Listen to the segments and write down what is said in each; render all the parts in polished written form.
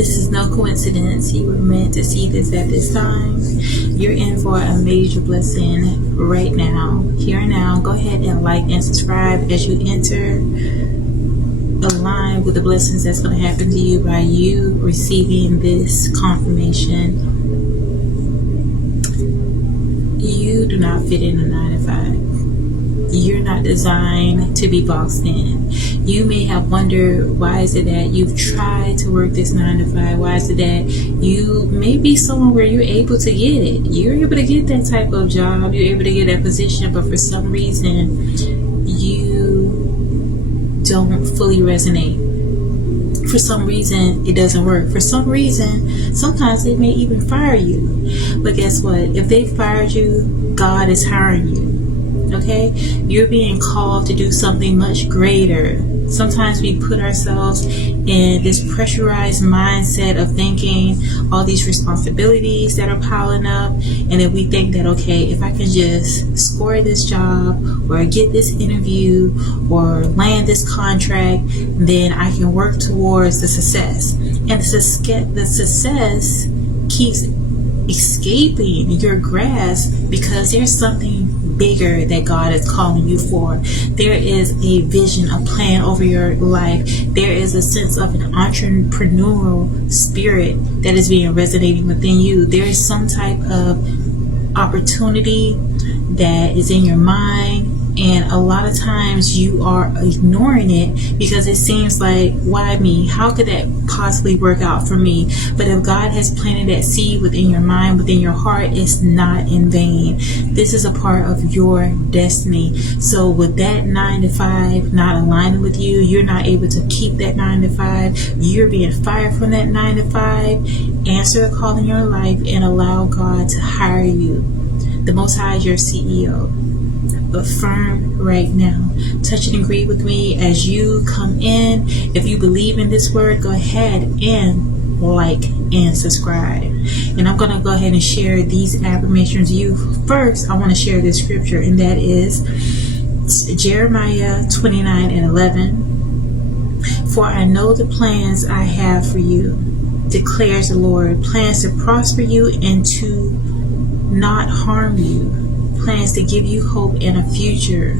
This is no coincidence. You were meant to see this at this time. You're in for a major blessing right now, here and now. Go ahead and like and subscribe as you enter, align with the blessings that's going to happen to you by you receiving this confirmation. You do not fit in a 9 to 5. You're not designed to be boxed in. You may have wondered, why is it that you've tried to work this 9 to 5? Why is it that you may be someone where you're able to get it? You're able to get that type of job. You're able to get that position, but for some reason, you don't fully resonate. For some reason, it doesn't work. For some reason, sometimes they may even fire you. But guess what? If they fired you, God is hiring you. Okay? You're being called to do something much greater. Sometimes we put ourselves in this pressurized mindset of thinking all these responsibilities that are piling up, and then we think that, okay, if I can just score this job or get this interview or land this contract, then I can work towards the success. And the success keeps escaping your grasp because there's something bigger that God is calling you for. There is a vision, a plan over your life. There is a sense of an entrepreneurial spirit that is being resonating within you. There is some type of opportunity that is in your mind, and a lot of times you are ignoring it because it seems like, why me? How could that possibly work out for me? But if God has planted that seed within your mind, within your heart, it's not in vain. This is a part of your destiny. So with that 9 to 5 not aligning with you, you're not able to keep that 9 to 5. You're being fired from that 9 to 5. Answer the call in your life and allow God to hire you. The Most High is your CEO. Affirm right now. Touch and agree with me as you come in. If you believe in this word, go ahead and like and subscribe. And I'm going to go ahead and share these affirmations with you. First, I want to share this scripture, and that is Jeremiah 29:11. For I know the plans I have for you, declares the Lord, plans to prosper you and to not harm you, plans to give you hope and a future.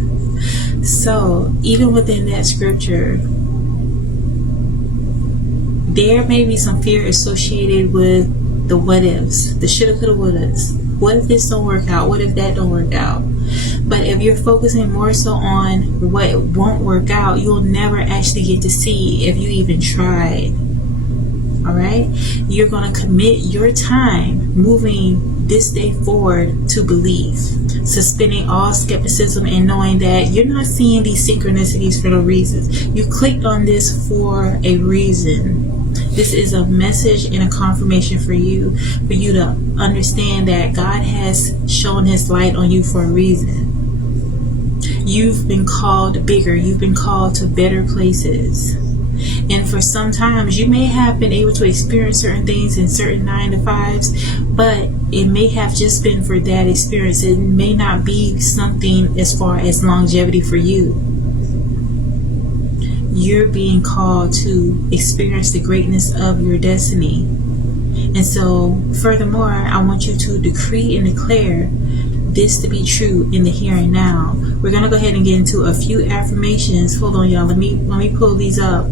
So even within that scripture, there may be some fear associated with the what ifs, the shoulda, coulda, wouldas. What if this don't work out? What if that don't work out? But if you're focusing more so on what won't work out, you'll never actually get to see if you even tried. All right? You're going to commit your time moving this day forward to belief, suspending all skepticism and knowing that you're not seeing these synchronicities for no reason. You clicked on this for a reason. This is a message and a confirmation for you to understand that God has shown his light on you for a reason. You've been called bigger. You've been called to better places. And for some times, you may have been able to experience certain things in certain 9 to 5s, but it may have just been for that experience. It may not be something as far as longevity for you. You're being called to experience the greatness of your destiny. And so, furthermore, I want you to decree and declare this to be true in the here and now. We're going to go ahead and get into a few affirmations. Hold on, y'all. Let me pull these up.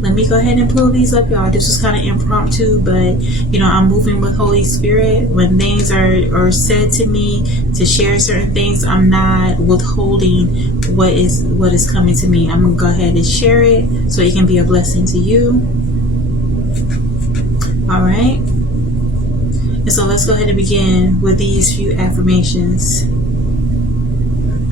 Let me go ahead and pull these up, y'all. This was kind of impromptu, but I'm moving with Holy Spirit. When things are said to me to share certain things, I'm not withholding what is coming to me. I'm gonna go ahead and share it so it can be a blessing to you. All right. And so let's go ahead and begin with these few affirmations.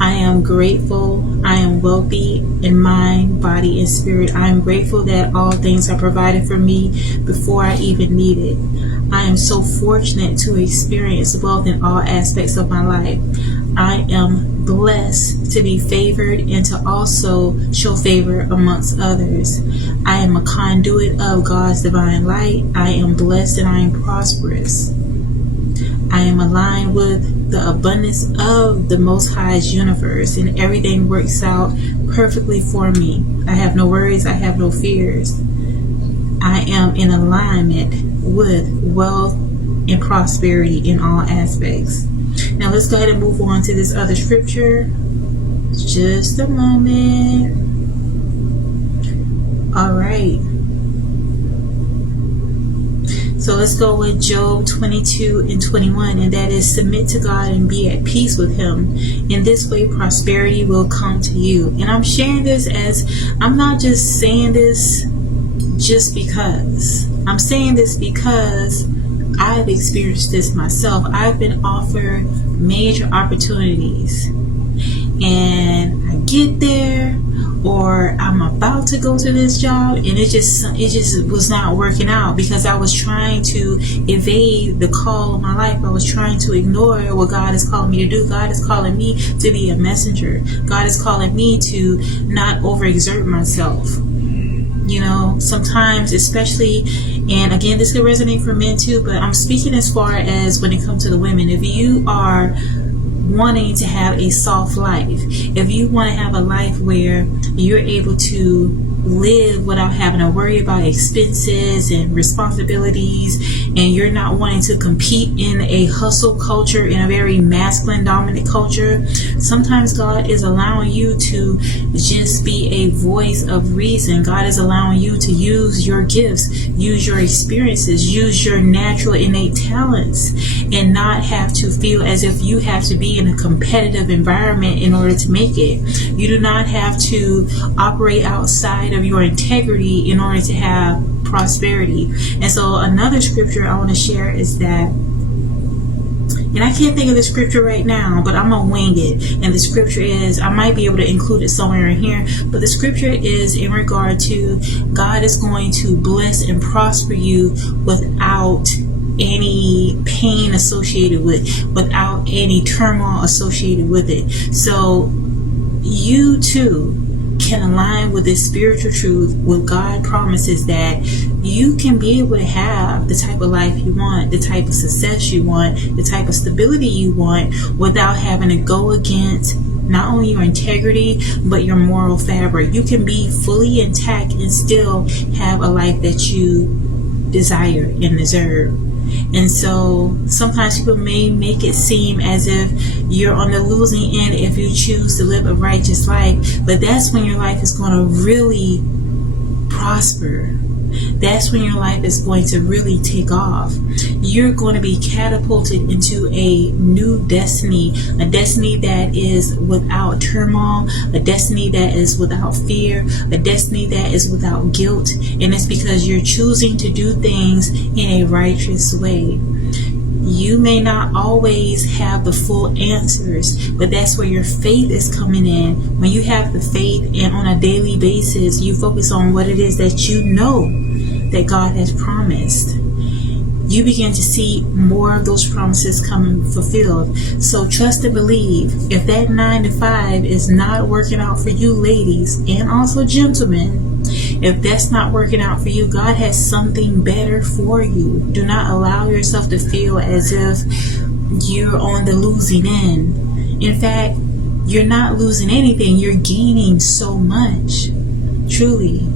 I am grateful. I am wealthy in mind, body, and spirit. I am grateful that all things are provided for me before I even need it. I am so fortunate to experience wealth in all aspects of my life. I am blessed to be favored and to also show favor amongst others. I am a conduit of God's divine light. I am blessed and I am prosperous. I am aligned with the abundance of the Most High's universe, and everything works out perfectly for me. I have no worries. I have no fears. I am in alignment with wealth and prosperity in all aspects. Now let's go ahead and move on to this other scripture. Just a moment. All right. So let's go with Job 22:21, and that is, submit to God and be at peace with him. In this way, prosperity will come to you. And I'm sharing this as, I'm not just saying this just because. I'm saying this because I've experienced this myself. I've been offered major opportunities, and I get there, or I'm about to go to this job, and it just was not working out because I was trying to evade the call of my life. I was trying to ignore what God is calling me to do. God is calling me to be a messenger. God is calling me to not overexert myself. You know, sometimes, especially, and again, this could resonate for men too, but I'm speaking as far as when it comes to the women. If you are wanting to have a soft life, if you want to have a life where you're able to live without having to worry about expenses and responsibilities, and you're not wanting to compete in a hustle culture, in a very masculine dominant culture, sometimes God is allowing you to just be a voice of reason. God is allowing you to use your gifts, use your experiences, use your natural innate talents, and not have to feel as if you have to be in a competitive environment in order to make it. You do not have to operate outside of your integrity in order to have prosperity. And so another scripture I want to share is that, and I can't think of the scripture right now, but I'm going to wing it. And the scripture is, I might be able to include it somewhere in here, but the scripture is in regard to God is going to bless and prosper you without any pain associated without any turmoil associated with it. So you too can align with this spiritual truth, with God promises that you can be able to have the type of life you want, the type of success you want, the type of stability you want, without having to go against not only your integrity, but your moral fabric. You can be fully intact and still have a life that you desire and deserve. And so sometimes people may make it seem as if you're on the losing end if you choose to live a righteous life, but that's when your life is going to really prosper. That's when your life is going to really take off. You're going to be catapulted into a new destiny, a destiny that is without turmoil, a destiny that is without fear, a destiny that is without guilt. And it's because you're choosing to do things in a righteous way. You may not always have the full answers, but that's where your faith is coming in. When you have the faith and on a daily basis, you focus on what it is that you know that God has promised, you begin to see more of those promises coming fulfilled. So trust and believe. If that 9 to 5 is not working out for you, ladies, and also gentlemen, if that's not working out for you, God has something better for you. Do not allow yourself to feel as if you're on the losing end. In fact, you're not losing anything. You're gaining so much. Truly.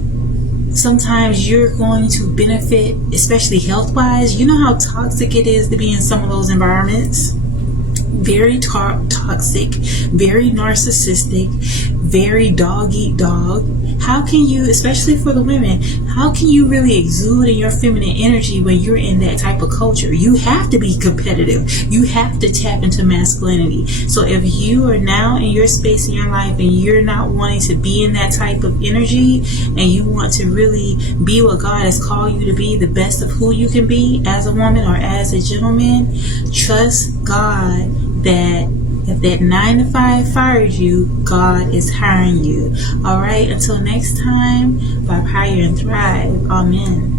Sometimes you're going to benefit, especially health-wise. You know how toxic it is to be in some of those environments? Very toxic, very narcissistic, very dog eat dog. How can you, especially for the women, how can you really exude in your feminine energy when you're in that type of culture? You have to be competitive. You have to tap into masculinity. So if you are now in your space in your life and you're not wanting to be in that type of energy, and you want to really be what God has called you to be, the best of who you can be as a woman or as a gentleman, trust God that if that 9 to 5 fires you, God is hiring you. All right, until next time, vibe higher and thrive. Amen.